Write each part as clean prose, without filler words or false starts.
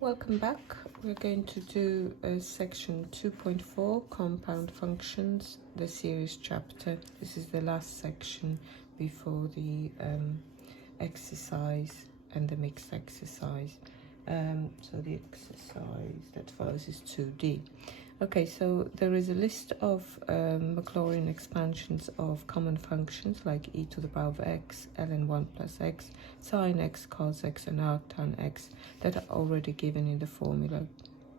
Welcome back. We're going to do section 2.4, compound functions, the series chapter. This is the last section before the exercise and the mixed exercise. So the exercise that follows is 2D. Okay, so there is a list of Maclaurin expansions of common functions like e to the power of x, ln 1 plus x, sine x, cos x, and arctan x that are already given in the formula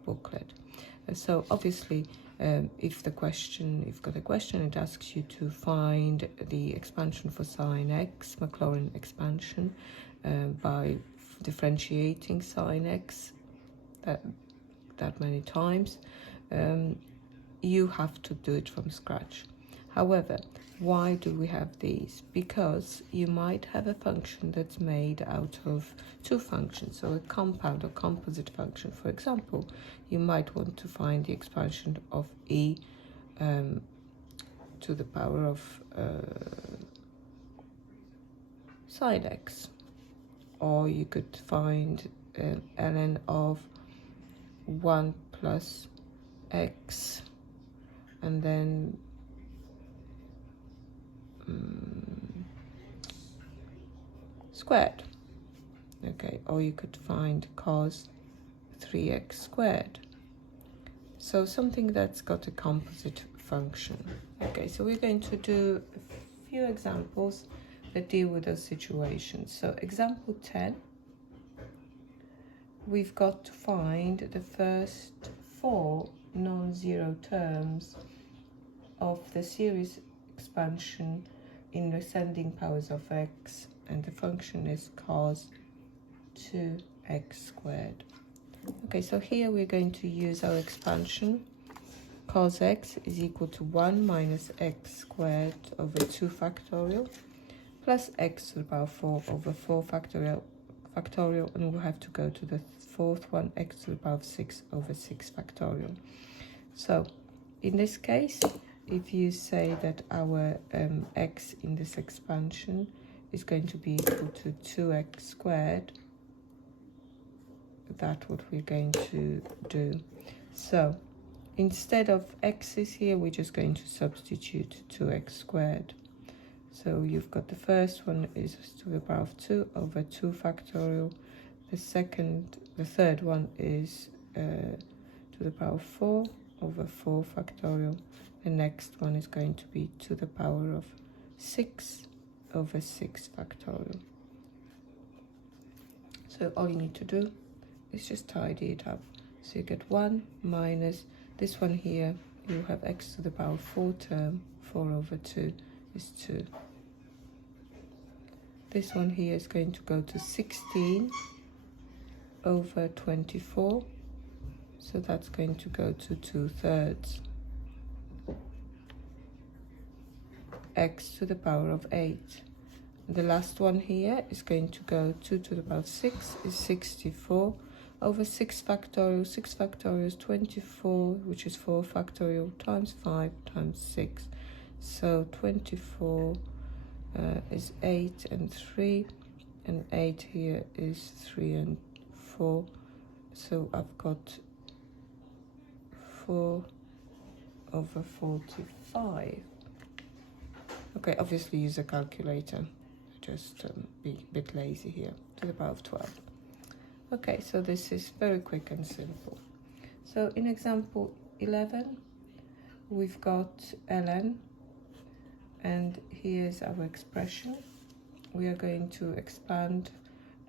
booklet. So obviously, if you've got a question, it asks you to find the expansion for sine x, Maclaurin expansion, by differentiating sine x that many times. You have to do it from scratch. However, why do we have these? Because you might have a function that's made out of two functions, so a compound or composite function. For example, you might want to find the expansion of e to the power of sine x, or you could find ln of 1 plus x and then squared. Okay, or you could find cos 3x squared. So something that's got a composite function. Okay, so we're going to do a few examples that deal with those situations. So example 10, we've got to find the first 4 non-zero terms of the series expansion in ascending powers of x, and the function is cos 2x squared. Okay, so here we're going to use our expansion. Cos x is equal to 1 minus x squared over 2 factorial plus x to the power 4 over 4 factorial, and we'll have to go to the fourth one, x to the power of 6 over 6 factorial. So in this case, if you say that our x in this expansion is going to be equal to 2x squared, that's what we're going to do. So instead of x's here, we're just going to substitute 2x squared. So you've got the first one is to the power of 2 over 2 factorial. The third one is to the power of 4 over 4 factorial. The next one is going to be to the power of 6 over 6 factorial. So all you need to do is just tidy it up. So you get 1 minus this one here, you have x to the power of 4 term, 4 over 2 is 2. This one here is going to go to 16 over 24, so that's going to go to 2/3. X to the power of 8. The last one here is going to go 2 to the power of 6 is 64 over 6 factorial. 6 factorial is 24, which is 4 factorial times 5 times 6. So 24 is 8 and 3, and 8 here is 3 and 4. So I've got 4 over 45. Okay, obviously use a calculator. Just be a bit lazy here. To the power of 12. Okay, so this is very quick and simple. So in example 11, we've got ln, and here's our expression. We are going to expand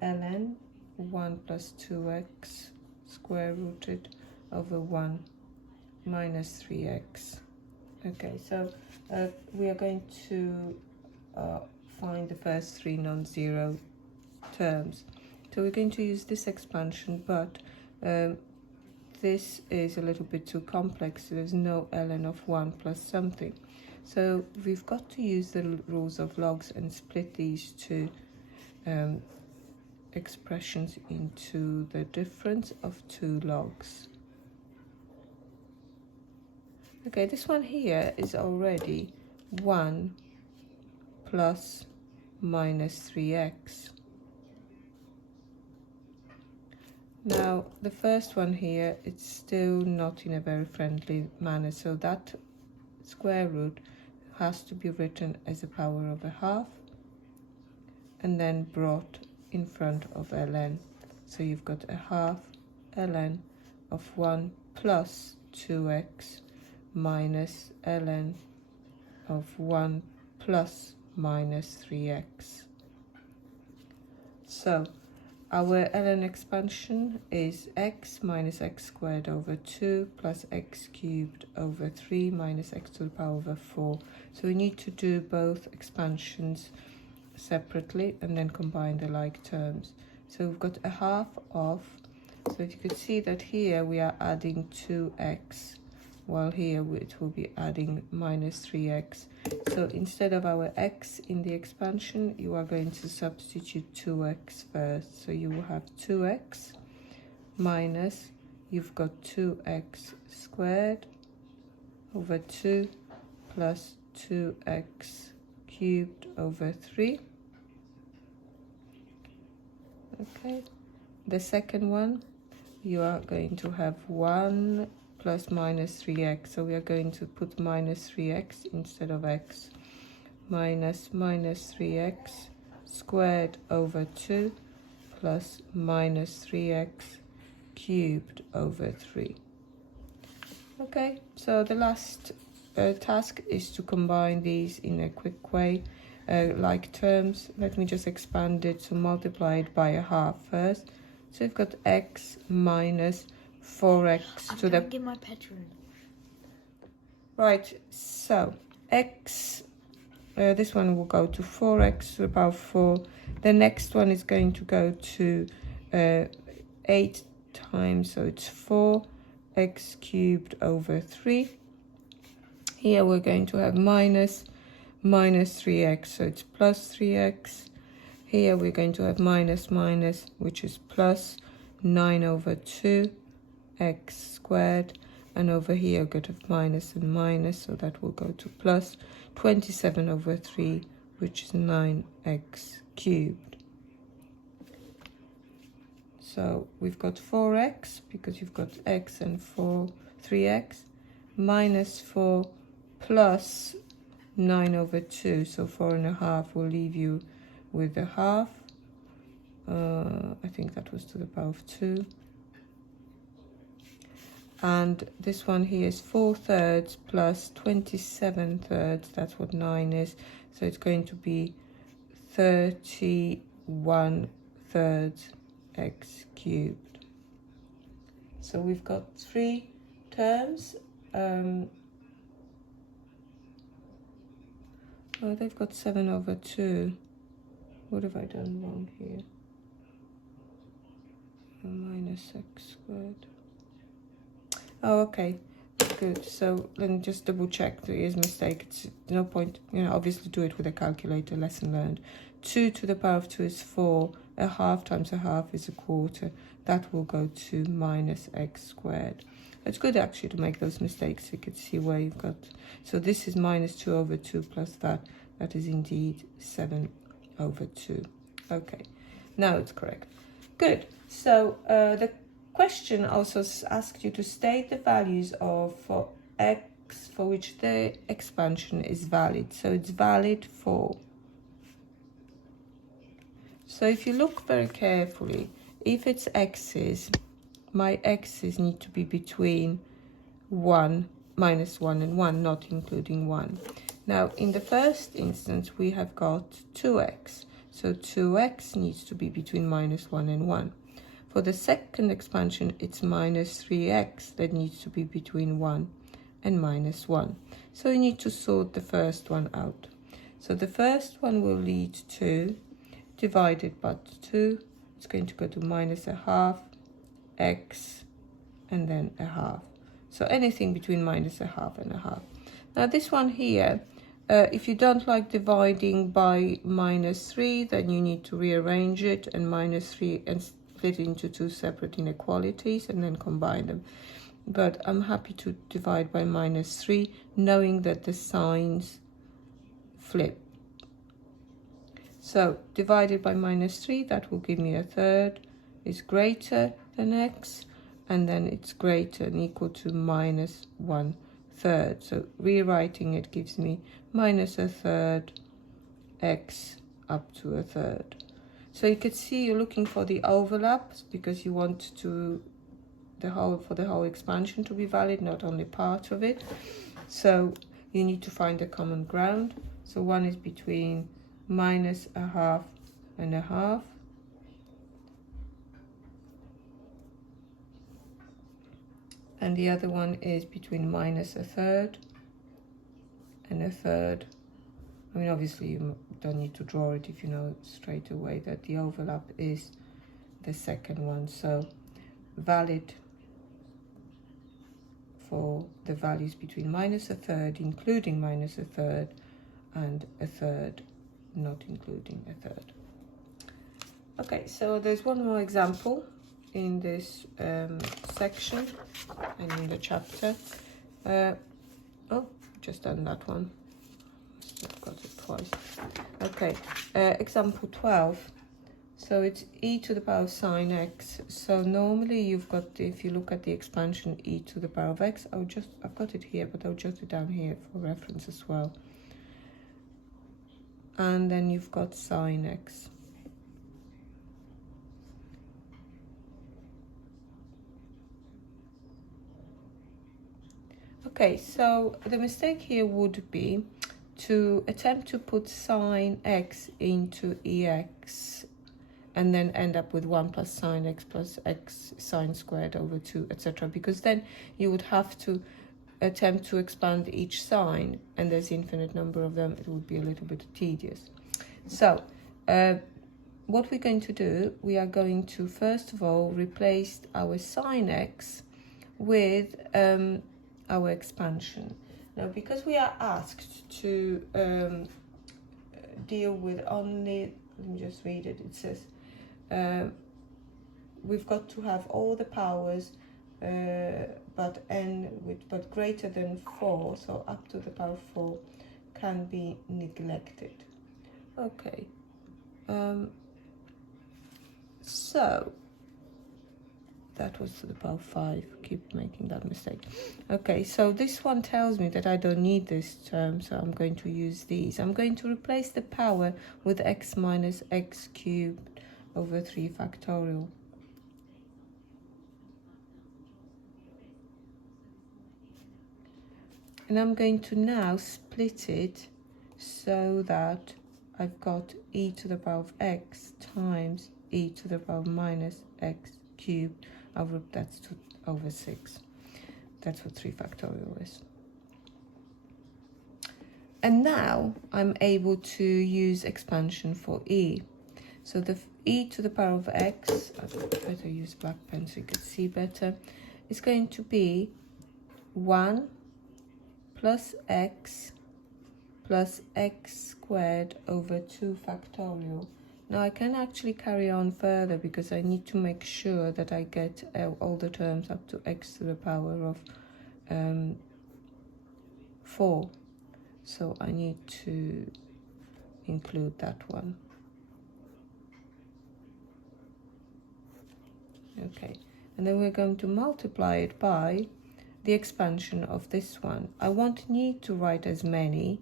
ln 1 plus 2x square rooted over 1 minus 3x. Okay, so we are going to find the first 3 non-zero terms. So we're going to use this expansion, but this is a little bit too complex. There's no ln of 1 plus something. So we've got to use the rules of logs and split these two expressions into the difference of 2 logs. Okay, this one here is already 1 plus minus 3x. Now, the first one here, it's still not in a very friendly manner, so that square root has to be written as a power of a half and then brought in front of ln. So you've got a half ln of 1 plus 2x minus ln of 1 plus minus 3x. So our ln expansion is x minus x squared over 2 plus x cubed over 3 minus x to the power over 4. So we need to do both expansions separately and then combine the like terms. So we've got a half of, so you could see that here we are adding 2x, while here it will be adding minus 3x. So instead of our x in the expansion, you are going to substitute 2x first. So you will have 2x minus, you've got 2x squared over 2 plus 2x cubed over 3. Okay, the second one, you are going to have 1 plus minus 3x, so we are going to put minus 3x instead of x, minus 3x squared over 2 plus minus 3x cubed over 3. Okay, so the last task is to combine these in a quick way, like terms. Let me just expand it to multiply it by a half first. So we've got x minus 4x to the... get my petrol. Right, so x, this one will go to 4x to the power 4. The next one is going to go to 8 times, so it's 4x cubed over 3. Here we're going to have minus 3x, so it's plus 3x. Here we're going to have minus, which is plus 9 over 2 x squared, and over here we're going to have minus and minus, so that will go to plus 27 over 3, which is 9x cubed. So we've got 4x, because you've got x and 3x, minus 4 plus 9 over 2, so 4.5 will leave you with a half. I think that was to the power of 2. And this one here is 4/3 plus 27/3, that's what 9 is, so it's going to be 31/3 x cubed. So we've got 3 terms. Oh, they've got 7 over 2. What have I done wrong here? Minus x squared. Oh, okay, good. So let me just double check there is a mistake. It's no point, obviously do it with a calculator, lesson learned. 2 to the power of 2 is 4. A half times a half is a quarter. That will go to minus x squared. It's good actually to make those mistakes. You can see where you've got. So this is minus 2 over 2 plus that. That is indeed 7 over 2. Okay, now it's correct. Good. So the question also asked you to state the values for x for which the expansion is valid. So it's valid for. So if you look very carefully, if it's x's, my x's need to be between minus 1 and 1, not including 1. Now, in the first instance, we have got 2x. So 2x needs to be between minus 1 and 1. For the second expansion, it's minus 3x that needs to be between 1 and minus 1. So you need to sort the first one out. So the first one will lead to, divided by 2, it's going to go to minus a half x and then a half. So anything between minus a half and a half. Now this one here, if you don't like dividing by minus 3, then you need to rearrange it and minus 3 and split it into 2 separate inequalities and then combine them. But I'm happy to divide by minus 3, knowing that the signs flip. So divided by minus 3, that will give me a third, is greater than x, and then it's greater than equal to minus 1/3. So rewriting it gives me minus 1/3 x up to 1/3. So you could see you're looking for the overlaps because you want to for the whole expansion to be valid, not only part of it. So you need to find the common ground. So one is between minus 1/2 and 1/2. And the other one is between minus 1/3 and 1/3. I mean, obviously you don't need to draw it if you know straight away that the overlap is the second one. So valid for the values between minus 1/3, including minus 1/3, and 1/3, not including 1/3. Okay, so there's one more example in this section and in the chapter. Oh, just done that one. I've got it twice. Okay, example 12. So it's e to the power of sine x. So normally you've got, if you look at the expansion e to the power of x, I've got it here, but I'll jot it down here for reference as well. And then you've got sine x. Okay, so the mistake here would be to attempt to put sine x into ex and then end up with 1 plus sine x plus x sine squared over 2, etc. Because then you would have to attempt to expand each sine, and there's infinite number of them. It would be a little bit tedious. So what we're going to do, we are going to first of all replace our sine x with our expansion. Now, because we are asked to deal with only, let me just read it, it says we've got to have all the powers but greater than 4, so up to the power 4 can be neglected. Okay, so that was to the power 5, keep making that mistake. Okay, so this one tells me that I don't need this term, so I'm going to use these. I'm going to replace the power with x minus x cubed over 3 factorial. And I'm going to now split it so that I've got e to the power of x times e to the power of minus x cubed over, that's over 6. That's what 3 factorial is. And now I'm able to use expansion for e. So the e to the power of x, I'd better use black pen so you can see better, is going to be 1 plus x squared over 2 factorial. Now I can actually carry on further because I need to make sure that I get all the terms up to x to the power of 4. So I need to include that one. Okay, and then we're going to multiply it by the expansion of this one. I won't need to write as many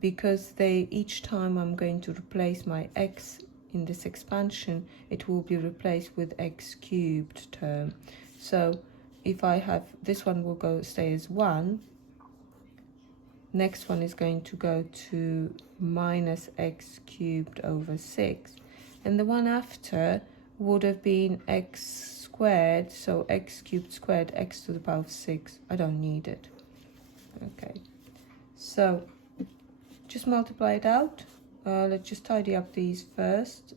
because each time I'm going to replace my x in this expansion, it will be replaced with x cubed term. So if I have, this one will stay as 1, next one is going to go to minus x cubed over 6, and the one after would have been x squared, so x cubed squared, x to the power of 6. I don't need it. Okay, so just multiply it out. Let's just tidy up these first.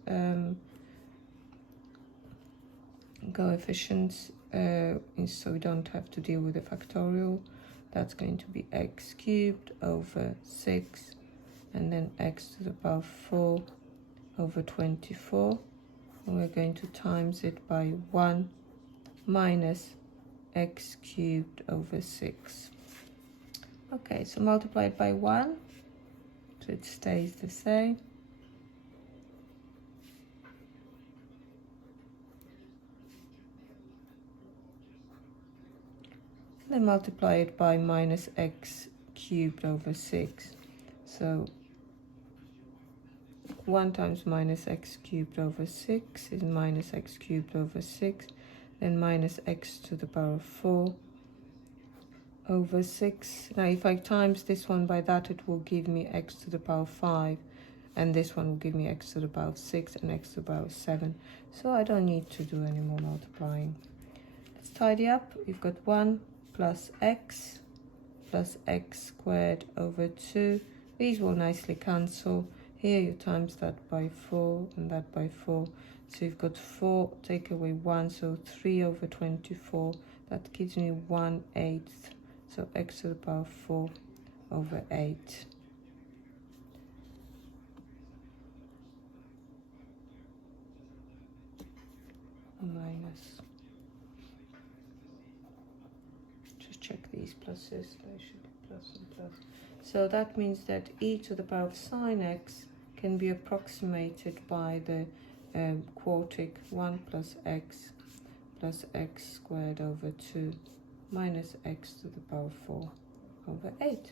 Coefficients, so we don't have to deal with the factorial. That's going to be x cubed over 6, and then x to the power of 4 over 24. And we're going to times it by 1 minus x cubed over 6. Okay, so multiply it by 1, so it stays the same. then multiply it by minus x cubed over 6. So 1 times minus x cubed over 6 is minus x cubed over 6, then minus x to the power of 4 over 6. Now if I times this one by that, it will give me x to the power of 5, and this one will give me x to the power of 6 and x to the power of 7. So I don't need to do any more multiplying. Let's tidy up. We've got 1 plus x squared over 2. These will nicely cancel. Here you times that by 4 and that by 4. So you've got 4, take away 1, so 3 over 24. That gives me 1/8. So x to the power of 4 over 8. Minus. Just check these pluses. They should be plus and plus. So that means that e to the power of sine x can be approximated by the quartic 1 plus x squared over 2 minus x to the power of 4 over 8.